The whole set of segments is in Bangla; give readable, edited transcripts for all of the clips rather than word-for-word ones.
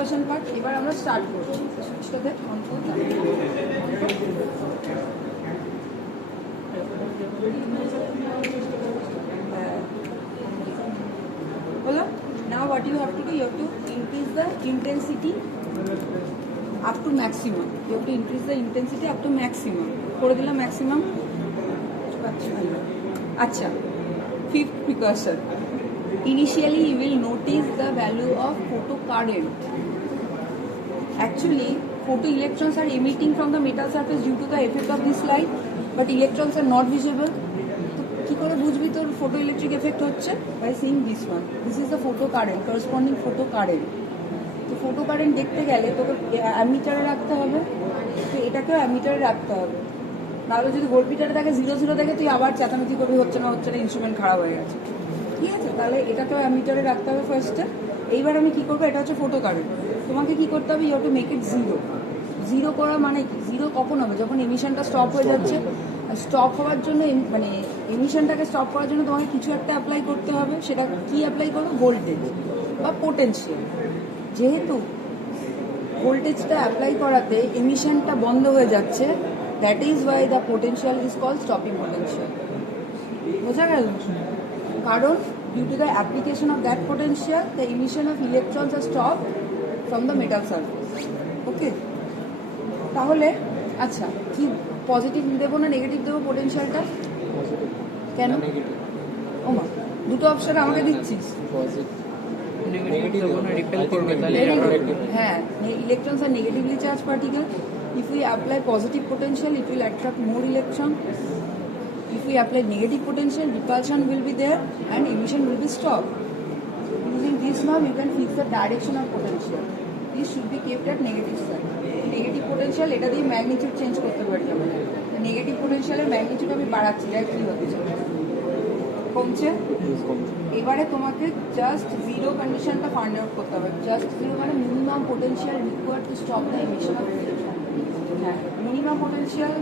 Discussion part. এবার আমরা স্টার্ট করছি। সুইচটাতে অন করে বলো। Now what you have to do, you have to increase the intensity up to maximum. You have to increase the intensity up to maximum. করে দিলাম maximum। আচ্ছা, fifth precaution. Initially you will notice the value of photocurrent. Actually, photoelectrons are emitting from the metal surface due to the effect of this light, but electrons are not visible. কি করে বুঝবি তোর photoelectric effect হচ্ছে? By seeing this one. This is the photocurrent, corresponding photocurrent. তো photocurrent দেখতে গেলে তোকে অ্যামিটারে রাখতে হবে, তো এটাকেও অ্যামিটারে রাখতে হবে। নাহলে যদি ভোল্টমিটারে থাকে 0 দেখে তুই আবার চেঁচামেচি করবি, হচ্ছে না ইনস্ট্রুমেন্ট খারাপ হয়ে গেছে। ঠিক আছে, তাহলে এটাকেও অ্যামিটারে রাখতে হবে ফার্স্টে। এইবার আমি কি করবো, এটা হচ্ছে ফটোকারেন্ট। তোমাকে কি করতে হবে, you have to make it zero. Zero করা মানে কি, জিরো কখন হবে, যখন এমিশনটা স্টপ হয়ে যাচ্ছে। স্টপ হওয়ার জন্য মানে এমিশনটাকে স্টপ করার জন্য তোমাকে কিছু একটা অ্যাপ্লাই করতে হবে। সেটা কি অ্যাপ্লাই করবো, ভোল্টেজ বা পোটেনশিয়াল। যেহেতু ভোল্টেজটা অ্যাপ্লাই করাতে এমিশনটা বন্ধ হয়ে যাচ্ছে, that is why the potential is called stopping potential. বোঝা গেল? কারণ due to the application of that potential, the emission of electrons are stopped from the metal surface. Okay? তাহলে আচ্ছা, কি পজিটিভ দেবো না নেগেটিভ দেবো পোটেনশিয়ালটা? কেন? ওমা, দুটো অপশন আমাকে দিচ্ছিস। হ্যাঁ, electrons are negatively charged particle. If we apply positive potential, it will attract more electron. If we apply negative potential, repulsion will be there and emission will be stopped. Using this norm, you can fix the direction of potential. This should be kept at negative side. Negative potential, এটা দিয়ে ম্যাগনিটিউড চেঞ্জ করতে পারি আমরা। নেগেটিভ পোটেনশিয়ালের ম্যাগনিটিউড আমি বাড়াচ্ছি, দেখ কি হচ্ছে, কমছে। এবারে তোমাকে জাস্ট জিরো কন্ডিশনটা ফাইন্ড আউট করতে হবে। জাস্ট জিরো মানে minimum potential required to stop the emission of electron. হ্যাঁ, মিনিমাম পোটেনশিয়াল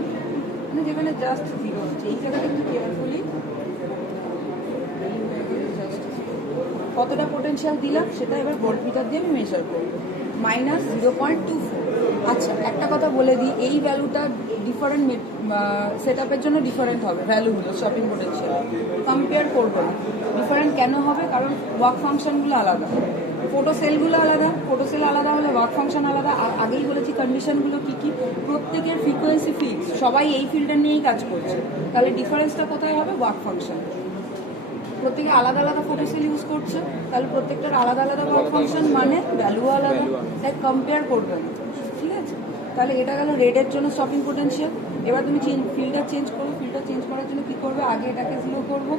মানে যেখানে জাস্ট জিরো হচ্ছে, এই জায়গাটা একটু কেয়ারফুলি কতটা পোটেনশিয়াল দিলাম সেটা এবার ভোল্টমিটার দিয়ে আমি মেজার করবো। -0.24। আচ্ছা, একটা কথা বলে দিই, এই ভ্যালুটা ডিফারেন্ট সেট আপের জন্য ডিফারেন্ট হবে ভ্যালুগুলো। স্টপিং পোটেনশিয়াল কম্পেয়ার করবো না। ডিফারেন্ট কেন হবে, কারণ ওয়ার্ক ফাংশনগুলো আলাদা, ফোটো সেলগুলো আলাদা। ফোটো সেল আলাদা হলে ওয়ার্ক ফাংশন আলাদা। আগেই বলেছি কন্ডিশনগুলো কি কি, প্রত্যেকের ফ্রিকোয়েন্সি ফিক্স, সবাই এই ফিল্ডার নিয়েই কাজ করছে। তাহলে ডিফারেন্সটা কোথায় হবে, ওয়ার্ক ফাংশন। প্রত্যেকে আলাদা আলাদা ফোটো সেল ইউজ করছে, তাহলে প্রত্যেকটার আলাদা আলাদা ওয়ার্ক ফাংশন, মানে ভ্যালু আলাদা, তাই কম্পেয়ার করবে না। ঠিক আছে, তাহলে এটা গেল রেডের জন্য স্টপিং পোটেনশিয়াল। এবার তুমি ফিল্টার চেঞ্জ করো। ফিল্টার চেঞ্জ করার জন্য কি করবে, আগে এটাকে জিরো করবো,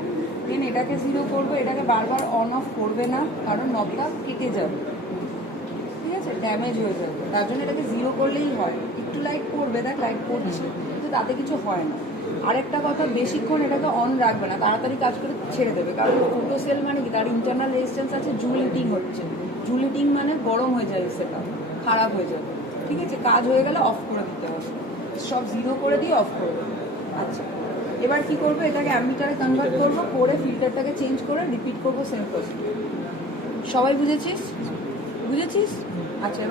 দেন এটাকে জিরো করবো। এটাকে বারবার অন অফ করবে না, কারণ নবটা কেটে যাবে, ঠিক আছে, ড্যামেজ হয়ে যাবে। তার জন্য এটাকে জিরো করলেই হয়। একটু লাইট পড়বে, দেখ লাইট পড়ছে, কিন্তু তাতে কিছু হয় না। আরেকটা কথা, বেশিক্ষণ এটাকে অন রাখবে না, তাড়াতাড়ি কাজ করে ছেড়ে দেবে। কারণ ফোটো সেল মানে কি, তার ইন্টারনাল রেজিস্ট্যান্স আছে, জুল হিটিং হচ্ছে। জুল হিটিং মানে গরম হয়ে যায়, সেটা খারাপ হয়ে যাবে। ঠিক আছে, কাজ হয়ে গেলে অফ করে দিতে হবে, সব জিরো করে দিয়ে অফ করে দেবে। আচ্ছা, এবার কি করবো, এটাকে অ্যামিটারে কনভার্ট করবো, করে ফিল্টারটাকে চেঞ্জ করে রিপিট করবো সেম প্রসেস। সবাই বুঝেছিস? আচ্ছা।